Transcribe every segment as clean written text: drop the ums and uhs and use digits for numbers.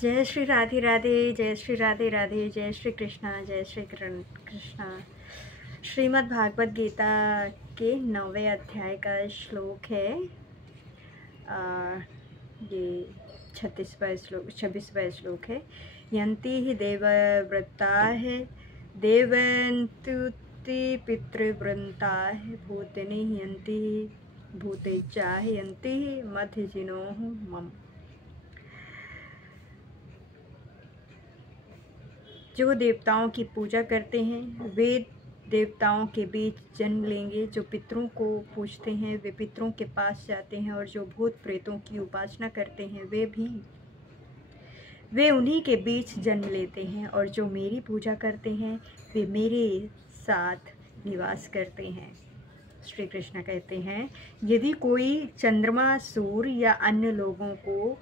जय श्री राधे राधे, जय श्री राधे राधे, जय श्री कृष्णा, जय श्री कृष्णा। श्रीमद् भागवत गीता के 9वें अध्याय का श्लोक है। ये 26वां श्लोक है। यन्ति हि देवव्रता है देवन्तुति पितृवृंता है भूतनि यन्ति भूतेजा यन्ति मध्यजिनो मम। जो देवताओं की पूजा करते हैं वे देवताओं के बीच जन्म लेंगे। जो पितरों को पूजते हैं वे पितरों के पास जाते हैं, और जो भूत प्रेतों की उपासना करते हैं वे उन्हीं के बीच जन्म लेते हैं, और जो मेरी पूजा करते हैं वे मेरे साथ निवास करते हैं। श्री कृष्ण कहते हैं, यदि कोई चंद्रमा, सूर्य या अन्य लोगों को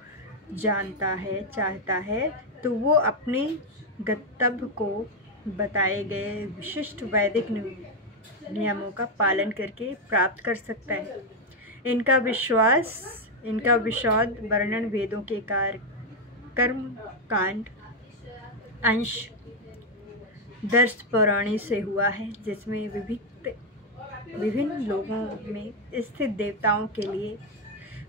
जानता है, चाहता है, तो वो अपने गंतव्य को बताए गए विशिष्ट वैदिक नियमों का पालन करके प्राप्त कर सकता है। इनका विशद वर्णन वेदों के कर्म कांड अंश 10 पुराणी से हुआ है, जिसमें विभिन्न लोगों में स्थित देवताओं के लिए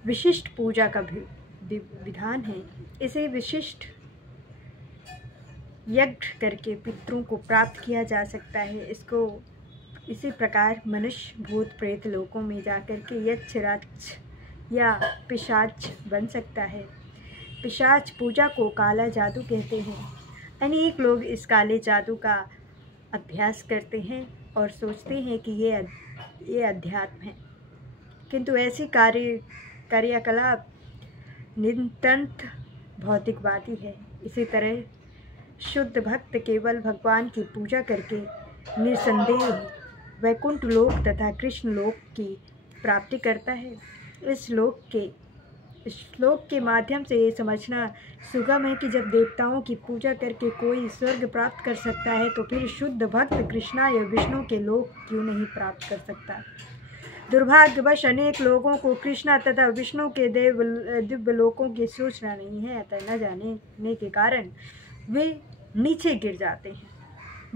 विशिष्ट पूजा का भी विधान है। इसे विशिष्ट यज्ञ करके पितरों को प्राप्त किया जा सकता है। इसी प्रकार मनुष्य भूत प्रेत लोकों में जाकर के यक्ष राक्ष या पिशाच बन सकता है। पिशाच पूजा को काला जादू कहते हैं। अनेक लोग इस काले जादू का अभ्यास करते हैं और सोचते हैं कि ये अध्यात्म है, किंतु ऐसी कार्यकलाप नितांत भौतिकवादी है। इसी तरह शुद्ध भक्त केवल भगवान की पूजा करके निसंदेह वैकुंठ लोक तथा कृष्ण लोक की प्राप्ति करता है। इस श्लोक के माध्यम से ये समझना सुगम है कि जब देवताओं की पूजा करके कोई स्वर्ग प्राप्त कर सकता है, तो फिर शुद्ध भक्त कृष्णा या विष्णु के लोक क्यों नहीं प्राप्त कर सकता। दुर्भाग्यवश अनेक लोगों को कृष्णा तथा विष्णु के दिव्य लोकों की सूचना नहीं है, अतः न जानने के कारण वे नीचे गिर जाते हैं।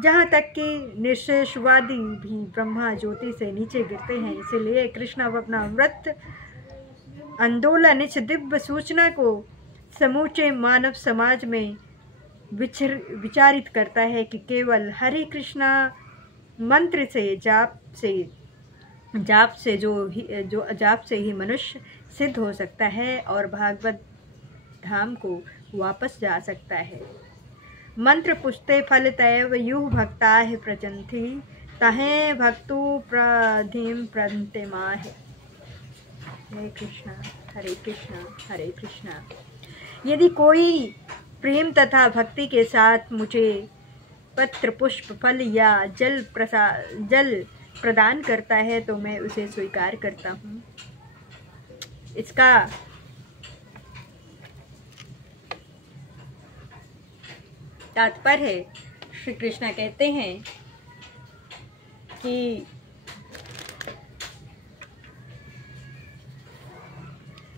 जहाँ तक कि निशेषवादी भी ब्रह्मा ज्योति से नीचे गिरते हैं। इसलिए कृष्ण अपना व्रत आंदोलन इस दिव्य सूचना को समूचे मानव समाज में विचारित करता है कि केवल हरे कृष्णा मंत्र से जाप से ही मनुष्य सिद्ध हो सकता है और भागवत धाम को वापस जा सकता है। मंत्र पुष्टे फल तैव युह भक्ता है प्रचंथि तहे भक्तु प्रधिम प्रंतिमा है। हरे कृष्णा हरे कृष्णा हरे कृष्णा। यदि कोई प्रेम तथा भक्ति के साथ मुझे पत्र पुष्प फल या जल प्रदान करता है तो मैं उसे स्वीकार करता हूँ। इसका तात्पर्य है, श्री कृष्ण कहते हैं कि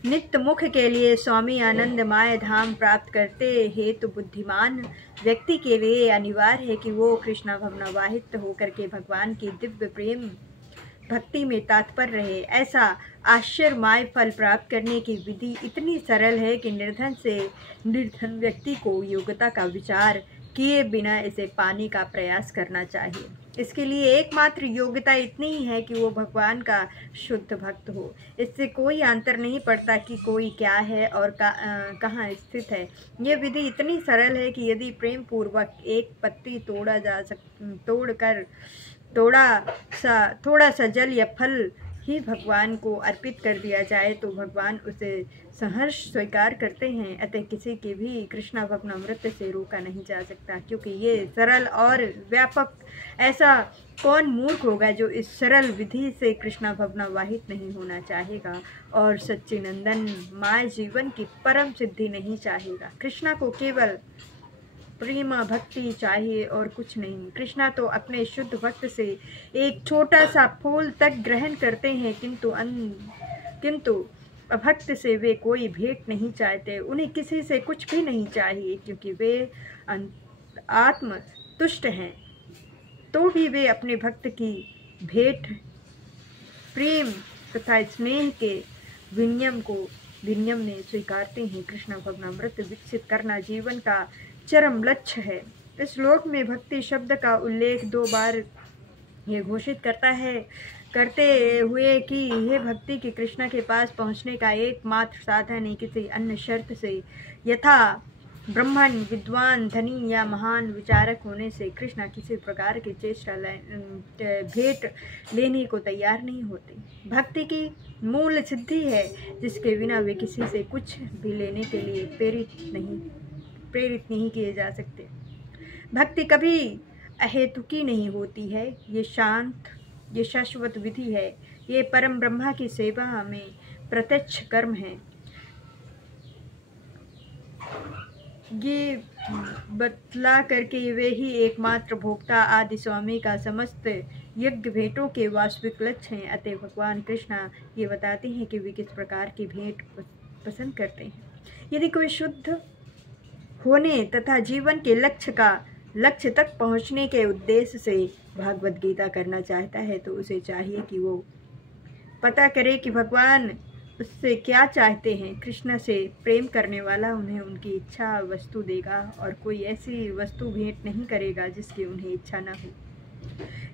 नित्य मुख के लिए स्वामी आनंदमय धाम प्राप्त करते हेतु बुद्धिमान व्यक्ति के लिए अनिवार्य है कि वो कृष्णा भवनावाहित होकर के भगवान की दिव्य प्रेम भक्ति में तात्पर्य रहे। ऐसा आश्चर्यमय फल प्राप्त करने की विधि इतनी सरल है कि निर्धन व्यक्ति को योग्यता का विचार किए बिना इसे पाने का प्रयास करना चाहिए। इसके लिए एकमात्र योग्यता इतनी ही है कि वो भगवान का शुद्ध भक्त हो। इससे कोई अंतर नहीं पड़ता कि कोई क्या है और कहाँ स्थित है। ये विधि इतनी सरल है कि यदि प्रेम पूर्वक एक पत्ती तोड़कर थोड़ा सा जल या फल ही भगवान को अर्पित कर दिया जाए तो भगवान उसे सहर्ष स्वीकार करते हैं। अतः किसी के भी कृष्णा भवनामृत से रोका नहीं जा सकता, क्योंकि ये सरल और व्यापक। ऐसा कौन मूर्ख होगा जो इस सरल विधि से कृष्णा भवनावाहित नहीं होना चाहेगा और सच्चिनंदन माय जीवन की परम सिद्धि नहीं चाहेगा। कृष्णा को केवल प्रेम भक्ति चाहिए और कुछ नहीं। कृष्णा तो अपने शुद्ध भक्त से एक छोटा सा फूल तक ग्रहण करते हैं, किंतु अभक्त से वे कोई भेंट नहीं चाहते, उन्हें किसी से कुछ भी नहीं चाहिए, क्योंकि वे आत्म तुष्ट हैं। तो भी वे अपने भक्त की भेंट प्रेम तथा स्नेह के विनियम में स्वीकारते हैं। कृष्ण भवनामृत विकसित करना जीवन का चरम लक्ष्य है। इस श्लोक में भक्ति शब्द का उल्लेख 2 बार ये घोषित करते हुए कि यह भक्ति की कृष्ण के पास पहुंचने का एकमात्र साधन है। किसी अन्य शर्त से यथा ब्राह्मण, विद्वान, धनी या महान विचारक होने से कृष्ण किसी प्रकार की चेष्टा भेंट लेने को तैयार नहीं होते। भक्ति की मूल सिद्धि है, जिसके बिना वे किसी से कुछ भी लेने के लिए प्रेरित नहीं किए जा सकते। भक्ति कभी अहेतुकी नहीं होती है। ये शाश्वत विधि है। ये परम ब्रह्मा की सेवा में प्रत्यक्ष कर्म है। ये बतला करके वे ही एकमात्र भोक्ता आदि स्वामी का समस्त यज्ञ भेंटों के वास्तविक लक्ष्य हैं। अतः भगवान कृष्ण ये बताते हैं कि वे किस प्रकार की भेंट पसंद करते हैं। यदि कोई शुद्ध होने तथा जीवन के लक्ष्य तक पहुंचने के उद्देश्य से भागवत गीता करना चाहता है, तो उसे चाहिए कि वो पता करे कि भगवान उससे क्या चाहते हैं। कृष्ण से प्रेम करने वाला उन्हें उनकी इच्छा वस्तु देगा और कोई ऐसी वस्तु भेंट नहीं करेगा जिसकी उन्हें इच्छा न हो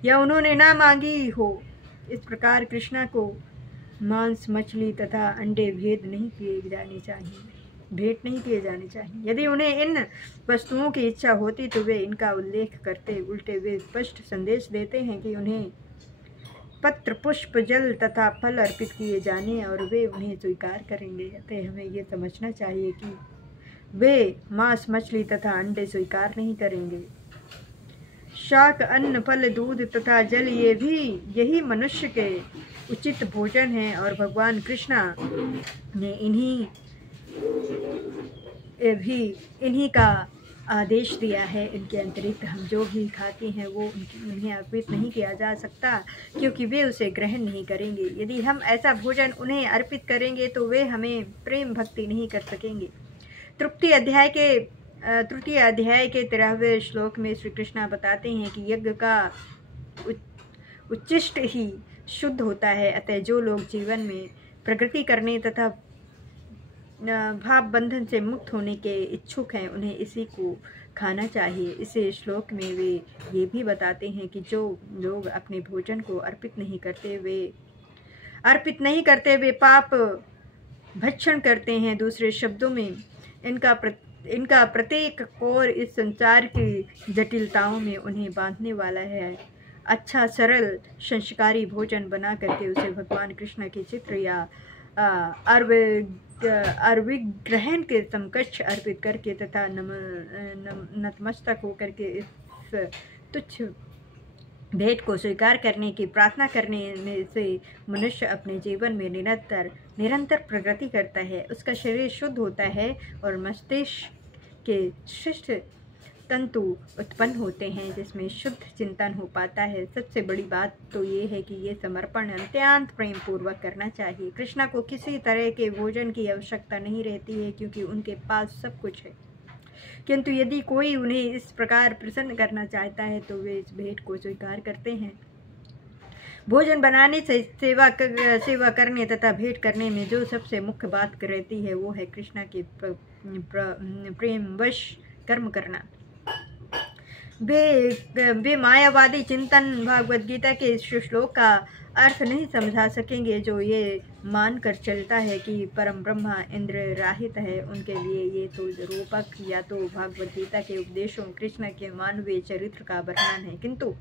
या उन्होंने ना मांगी हो। इस प्रकार कृष्ण को मांस, मछली तथा अंडे भेंट नहीं किए जाने चाहिए। यदि उन्हें इन वस्तुओं की इच्छा होती तो वे इनका उल्लेख करते। उल्टे वे स्पष्ट संदेश देते हैं कि उन्हें पत्र, पुष्प, जल तथा फल अर्पित किए जाने और वे उन्हें स्वीकार करेंगे। अतः हमें यह समझना चाहिए कि वे मांस, मछली तथा अंडे स्वीकार नहीं करेंगे। शाक, अन्न, फल, दूध तथा जल यही मनुष्य के उचित भोजन है और भगवान कृष्ण ने इन्हीं का आदेश दिया है। इनके अतिरिक्त हम जो भी खाते हैं वो उन्हें अर्पित नहीं किया जा सकता, क्योंकि वे उसे ग्रहण नहीं करेंगे। यदि हम ऐसा भोजन उन्हें अर्पित करेंगे तो वे हमें प्रेम भक्ति नहीं कर सकेंगे। तृतीय अध्याय के 13वें श्लोक में श्री कृष्ण बताते हैं कि यज्ञ का उच्चिष्ट ही शुद्ध होता है। अतः जो लोग जीवन में प्रगति करने तथा भाव बंधन से मुक्त होने के इच्छुक हैं, उन्हें इसी को खाना चाहिए। इसे श्लोक में वे ये भी बताते हैं कि जो लोग अपने भोजन को अर्पित नहीं करते वे पाप भक्षण करते हैं। दूसरे शब्दों में इनका प्रत्येक कोर इस संसार की जटिलताओं में उन्हें बांधने वाला है। अच्छा सरल संस्कारी भोजन बना करके उसे भगवान कृष्ण के चित्र या अर्विग्रहण के समकक्ष अर्पित करके तथा नतमस्तक होकर के इस तुच्छ भेंट को स्वीकार करने की प्रार्थना करने से मनुष्य अपने जीवन में निरंतर प्रगति करता है। उसका शरीर शुद्ध होता है और मस्तिष्क के शिष्ट तंतु उत्पन्न होते हैं, जिसमें शुद्ध चिंतन हो पाता है। सबसे बड़ी बात तो ये है कि ये समर्पण अत्यंत प्रेम पूर्वक करना चाहिए। कृष्ण को किसी तरह के भोजन की आवश्यकता नहीं रहती है, क्योंकि उनके पास सब कुछ है। किंतु यदि कोई उन्हें इस प्रकार प्रसन्न करना चाहता है तो वे इस भेंट को स्वीकार करते हैं। भोजन बनाने से सेवा करने तथा भेंट करने में जो सबसे मुख्य बात रहती है वो है कृष्ण के प्रेमवश कर्म करना। वे मायावादी चिंतन भागवत गीता के इस श्लोक का अर्थ नहीं समझा सकेंगे। जो ये मानकर चलता है कि परम ब्रह्मा इंद्र राहित है, उनके लिए ये तो रूपक या तो भागवत गीता के उपदेशों कृष्ण के मानवीय चरित्र का वर्णन है। किंतु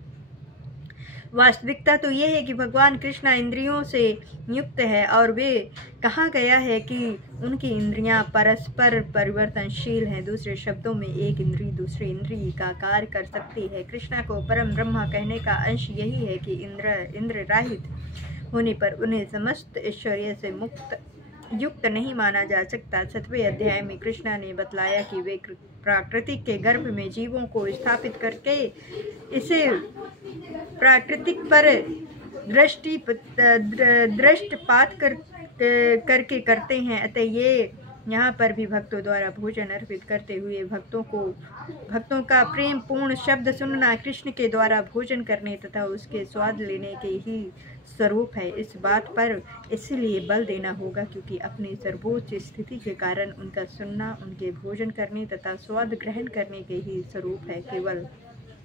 वास्तविकता तो ये है कि भगवान कृष्ण इंद्रियों से युक्त है और वे कहा गया है कि उनकी इंद्रियां परस्पर परिवर्तनशील हैं। दूसरे शब्दों में एक इंद्री दूसरी इंद्री का कार्य कर सकती है। कृष्ण को परम ब्रह्मा कहने का अंश यही है कि इंद्र राहित होने पर उन्हें समस्त ऐश्वर्य से युक्त नहीं माना जा सकता। 7वें अध्याय में कृष्ण ने बतलाया कि वे प्राकृतिक के गर्भ में जीवों को स्थापित करके इसे प्राकृतिक पर दृष्टिपात करके करते हैं। अतः ये यहाँ पर भी भक्तों द्वारा भोजन अर्पित करते हुए भक्तों का प्रेम पूर्ण शब्द सुनना कृष्ण के द्वारा भोजन करने तथा उसके स्वाद लेने के ही स्वरूप है। इस बात पर इसलिए बल देना होगा क्योंकि अपनी सर्वोच्च स्थिति के कारण उनका सुनना उनके भोजन करने तथा स्वाद ग्रहण करने के ही स्वरूप है। केवल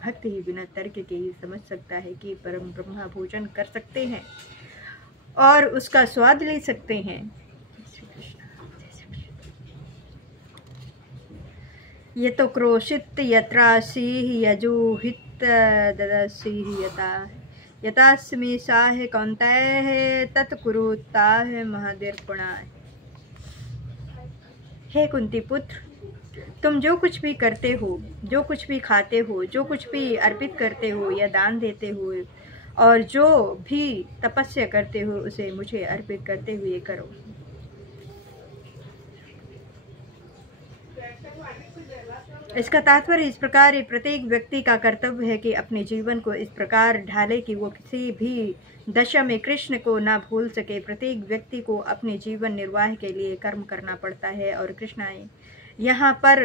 भक्त ही बिना तर्क के ही समझ सकता है कि परम ब्रह्मा भोजन कर सकते हैं और उसका स्वाद ले सकते हैं। ये तो क्रोशित यत्रासी यजूहित ददसी यतास्मि साह कौन्तेय तत्कुरुताः महादीर्पणाय। हे कुंती पुत्र, तुम जो कुछ भी करते हो, जो कुछ भी खाते हो, जो कुछ भी अर्पित करते हो या दान देते हो और जो भी तपस्या करते हो उसे मुझे अर्पित करते हुए करो। इसका तात्पर्य इस प्रकार प्रत्येक व्यक्ति का कर्तव्य है कि अपने जीवन को इस प्रकार ढाले कि वो किसी भी दशा में कृष्ण को ना भूल सके। प्रत्येक व्यक्ति को अपने जीवन निर्वाह के लिए कर्म करना पड़ता है और कृष्ण यहाँ पर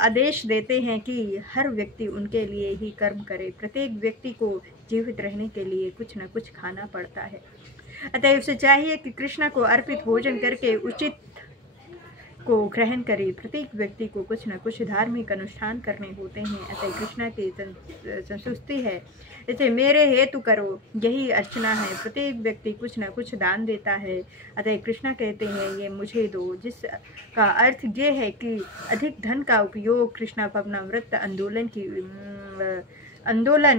आदेश देते हैं कि हर व्यक्ति उनके लिए ही कर्म करे। प्रत्येक व्यक्ति को जीवित रहने के लिए कुछ न कुछ खाना पड़ता है। अतः उसे चाहिए कि कृष्ण को अर्पित भोजन करके उचित को ग्रहण करे। प्रत्येक व्यक्ति को कुछ न कुछ धार्मिक अनुष्ठान करने होते हैं। अतः कृष्ण की संतुष्टि है इसे मेरे हेतु करो, यही अर्चना है। प्रत्येक व्यक्ति कुछ न कुछ दान देता है। अतः कृष्ण कहते हैं ये मुझे दो, जिसका अर्थ ये है कि अधिक धन का उपयोग कृष्ण भवनामृत आंदोलन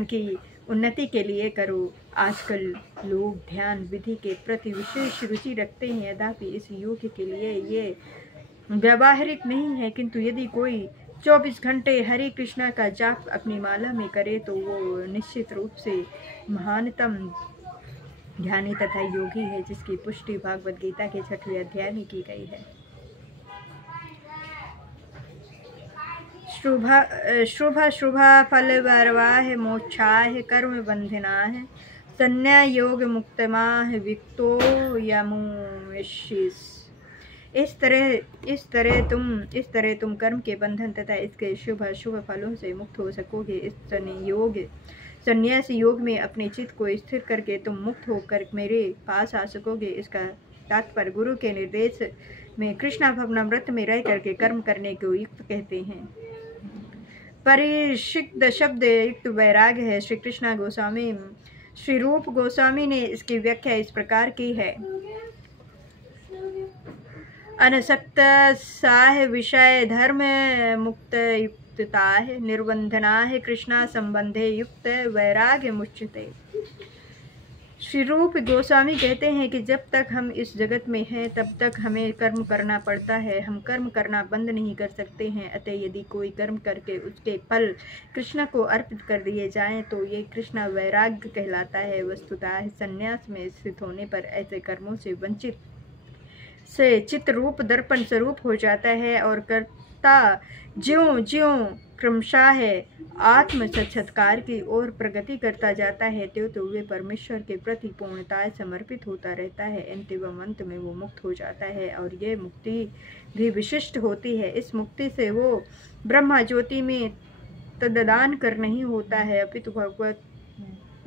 की उन्नति के लिए करो। आजकल लोग ध्यान विधि के प्रति विशेष रुचि रखते हैं, यद्यपि इस योग के लिए ये व्यावहारिक नहीं है, किंतु यदि कोई 24 घंटे हरे कृष्णा का जाप अपनी माला में करे तो वो निश्चित रूप से महानतम ज्ञानी तथा योगी है, जिसकी पुष्टि भागवत गीता के 6वें अध्याय में की गई है। शुभा फल वरवाह मोक्षाह कर्म बंधनाह संन्यास योग मुक्तमाह विक्तो यमुष्यिस। इस तरह तुम कर्म के बंधन तथा इसके शुभ फलों से मुक्त हो सकोगे। इस संन्यास योग में अपने चित्त को स्थिर करके तुम मुक्त होकर मेरे पास आ सकोगे। इसका तात्पर्य गुरु के निर्देश में कृष्णा भवनामृत में रह करके कर्म करने को युक्त कहते हैं। परिषिक्त शब्द युक्त वैराग्य है। श्री रूप गोस्वामी ने इसकी व्याख्या इस प्रकार की है। अनसक्त साह विषय धर्म मुक्त युक्तता है निर्बंधना है कृष्णा संबंधे युक्त वैराग्य मुच्यते। श्री रूप गोस्वामी कहते हैं कि जब तक हम इस जगत में हैं तब तक हमें कर्म करना पड़ता है, हम कर्म करना बंद नहीं कर सकते हैं। अतः यदि कोई कर्म करके उसके फल कृष्ण को अर्पित कर दिए जाएं तो ये कृष्ण वैराग्य कहलाता है। वस्तुतः संन्यास में स्थित होने पर ऐसे कर्मों से वंचित से चित्त रूप दर्पण स्वरूप हो जाता है और कर्ता ज्यों ज्यों क्रमशः आत्म साक्षात्कार की ओर प्रगति करता जाता है तो वे परमेश्वर के प्रति पूर्णतः समर्पित होता रहता है। अंतिम अंत में वो मुक्त हो जाता है और ये मुक्ति भी विशिष्ट होती है। इस मुक्ति से वो ब्रह्मा ज्योति में तद्दान कर नहीं होता है अपितु भगवत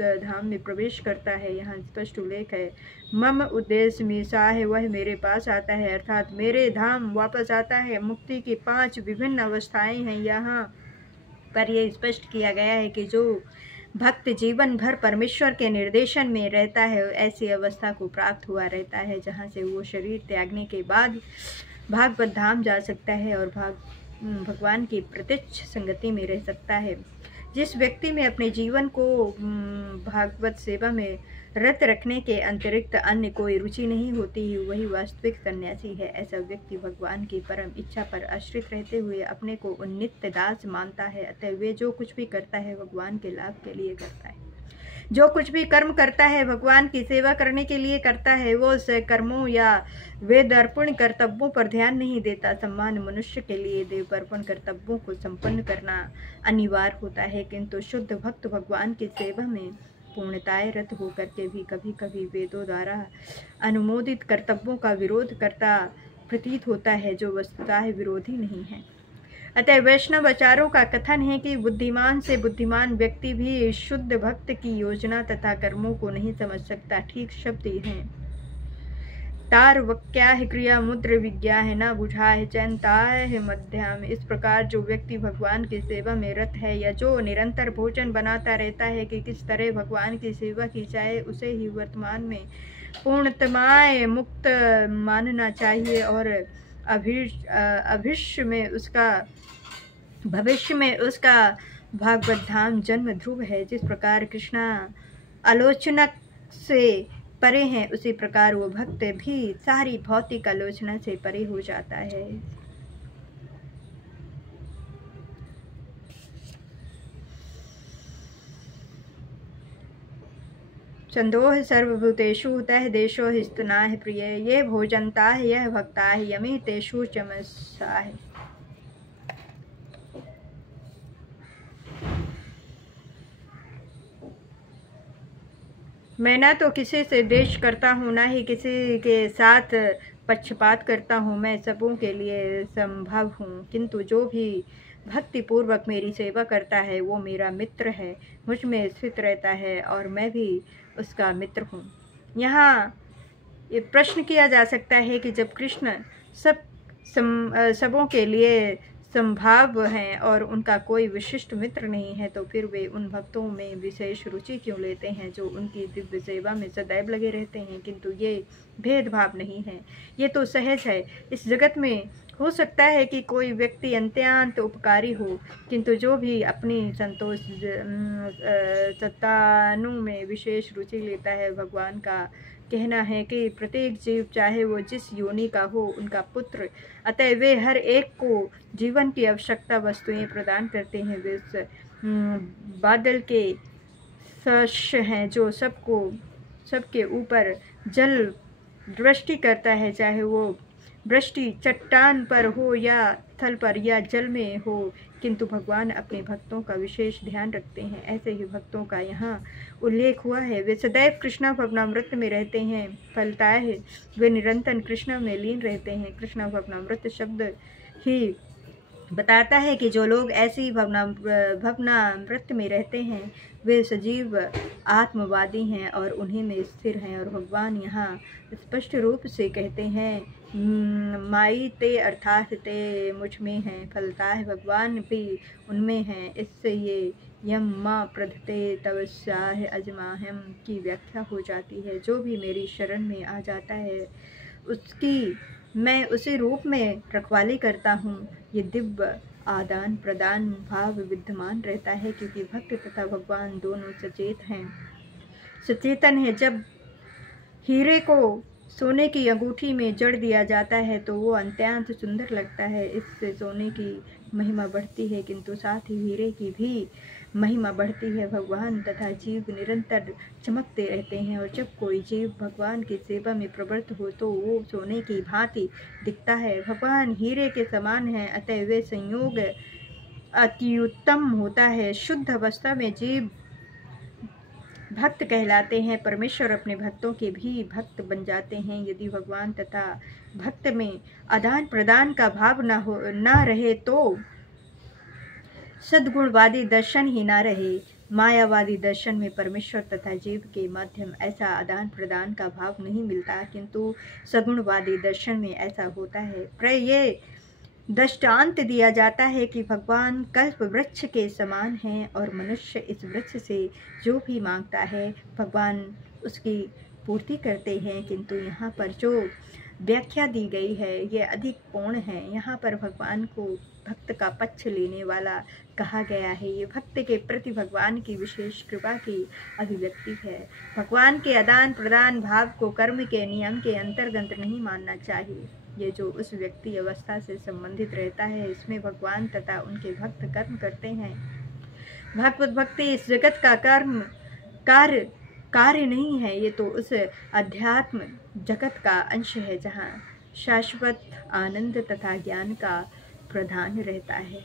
धाम में प्रवेश करता है। यहाँ स्पष्ट उल्लेख है, मम उद्देश्य में है वह मेरे पास आता है, अर्थात मेरे धाम वापस आता है। मुक्ति की 5 विभिन्न अवस्थाएं हैं। यहाँ पर यह स्पष्ट किया गया है कि जो भक्त जीवन भर परमेश्वर के निर्देशन में रहता है ऐसी अवस्था को प्राप्त हुआ रहता है, जहाँ से वो शरीर त्यागने के बाद भागवत धाम जा सकता है और भगवान की प्रत्यक्ष संगति में रह सकता है। जिस व्यक्ति में अपने जीवन को भागवत सेवा में रत रखने के अतिरिक्त अन्य कोई रुचि नहीं होती वही वास्तविक सन्यासी है। ऐसा व्यक्ति भगवान की परम इच्छा पर आश्रित रहते हुए अपने को नित्य दास मानता है। अतः वे जो कुछ भी करता है भगवान के लाभ के लिए करता है। जो कुछ भी कर्म करता है भगवान की सेवा करने के लिए करता है। वो कर्मों या वेदार्पण कर्तव्यों पर ध्यान नहीं देता। सम्मान मनुष्य के लिए देवार्पण कर्तव्यों को संपन्न करना अनिवार्य होता है, किंतु शुद्ध भक्त भगवान की सेवा में पूर्णताय रत होकर के भी कभी कभी वेदों द्वारा अनुमोदित कर्तव्यों का विरोध करता प्रतीत होता है, जो वस्तुतः विरोधी नहीं है। अतः वैष्णव आचार्यों का कथन है कि बुद्धिमान से बुद्धिमान व्यक्ति भी शुद्ध भक्त की योजना तथा कर्मों को नहीं समझ सकता। ठीक शब्द हैं तार वक्या है क्रिया मुद्र विज्ञा है न बुझा है चैनता है मध्यम। इस प्रकार जो व्यक्ति भगवान की सेवा में रत है या जो निरंतर भोजन बनाता रहता है कि किस तरह भगवान की सेवा की जाए, उसे ही वर्तमान में पूर्णतमाय मुक्त मानना चाहिए और भविष्य में उसका भागवत धाम जन्म ध्रुव है। जिस प्रकार कृष्णा आलोचना से परे हैं, उसी प्रकार वो भक्त भी सारी भौतिक आलोचना से परे हो जाता है। चंदोह सर्वभूतेषु तह देशो हिस्तनाह प्रिय। ये भोजनता है यह भक्ता है यमी तेषु चमसा है। मैं ना तो किसी से द्वेष करता हूँ, ना ही किसी के साथ पक्षपात करता हूँ। मैं सबों के लिए संभव हूँ, किंतु जो भी भक्ति पूर्वक मेरी सेवा करता है वो मेरा मित्र है, मुझ में स्थित रहता है और मैं भी उसका मित्र हूँ। यहाँ ये प्रश्न किया जा सकता है कि जब कृष्ण सबों के लिए संभाव हैं और उनका कोई विशिष्ट मित्र नहीं है, तो फिर वे उन भक्तों में विशेष रुचि क्यों लेते हैं जो उनकी दिव्य सेवा में सदैव लगे रहते हैं। किंतु ये भेदभाव नहीं है, ये तो सहज है। इस जगत में हो सकता है कि कोई व्यक्ति अत्यंत उपकारी हो, किंतु जो भी अपनी संतोष सत्तानु में विशेष रुचि लेता है, भगवान का कहना है कि प्रत्येक जीव चाहे वो जिस योनि का हो उनका पुत्र, अतः वे हर एक को जीवन की आवश्यकता वस्तुएं प्रदान करते हैं। वे बादल के सदृश हैं जो सबके ऊपर जल वृष्टि करता है, चाहे वो वृष्टि चट्टान पर हो या थल पर या जल में हो, किंतु भगवान अपने भक्तों का विशेष ध्यान रखते हैं। ऐसे ही भक्तों का यहाँ उल्लेख हुआ है। वे सदैव कृष्णा भवनामृत में रहते हैं, फलता है वे निरंतर कृष्णा में लीन रहते हैं। कृष्णा भवनामृत शब्द ही बताता है कि जो लोग ऐसी भवनामृत में रहते हैं वे सजीव आत्मवादी हैं और उन्हीं में स्थिर हैं। और भगवान यहाँ स्पष्ट रूप से कहते हैं माई ते अर्थात ते मुझ में हैं, फलता है भगवान भी उनमें हैं। इससे ये यम माँ प्रधते तवस्याह अजमाहम की व्याख्या हो जाती है। जो भी मेरी शरण में आ जाता है उसकी मैं उसी रूप में रखवाली करता हूँ। ये दिव्य आदान प्रदान भाव विद्यमान रहता है, क्योंकि भक्त तथा भगवान दोनों सचेतन है। जब हीरे को सोने की अंगूठी में जड़ दिया जाता है तो वो अत्यंत सुंदर लगता है। इससे सोने की महिमा बढ़ती है, किंतु साथ ही हीरे की भी महिमा बढ़ती है। भगवान तथा जीव निरंतर चमकते रहते हैं और जब कोई जीव भगवान की सेवा में प्रवृत्त हो तो वो सोने की भांति दिखता है। भगवान हीरे के समान है, अतः वे संयोग अत्युत्तम होता है। शुद्ध अवस्था में जीव भक्त कहलाते हैं। परमेश्वर अपने भक्तों के भी भक्त बन जाते हैं। यदि भगवान तथा भक्त में आदान प्रदान का भाव न रहे तो सद्गुणवादी दर्शन ही ना रहे। मायावादी दर्शन में परमेश्वर तथा जीव के माध्यम ऐसा आदान प्रदान का भाव नहीं मिलता, किंतु सगुणवादी दर्शन में ऐसा होता है। प्राय ये दृष्टांत दिया जाता है कि भगवान कल्प वृक्ष के समान हैं और मनुष्य इस वृक्ष से जो भी मांगता है भगवान उसकी पूर्ति करते हैं। किंतु यहाँ पर जो व्याख्या दी गई है ये अधिक पूर्ण है। यहाँ पर भगवान को भक्त का पक्ष लेने वाला कहा गया है। ये भक्त के प्रति भगवान की विशेष कृपा की अभिव्यक्ति है। भगवान के आदान प्रदान भाव को कर्म के नियम के अंतर्गत नहीं मानना चाहिए। ये जो उस व्यक्ति अवस्था से संबंधित रहता है, इसमें भगवान तथा उनके भक्त कर्म करते हैं। भगवत भक्ति इस जगत का कार्य नहीं है, ये तो उस अध्यात्म जगत का अंश है जहाँ शाश्वत आनंद तथा ज्ञान का प्रधान रहता है।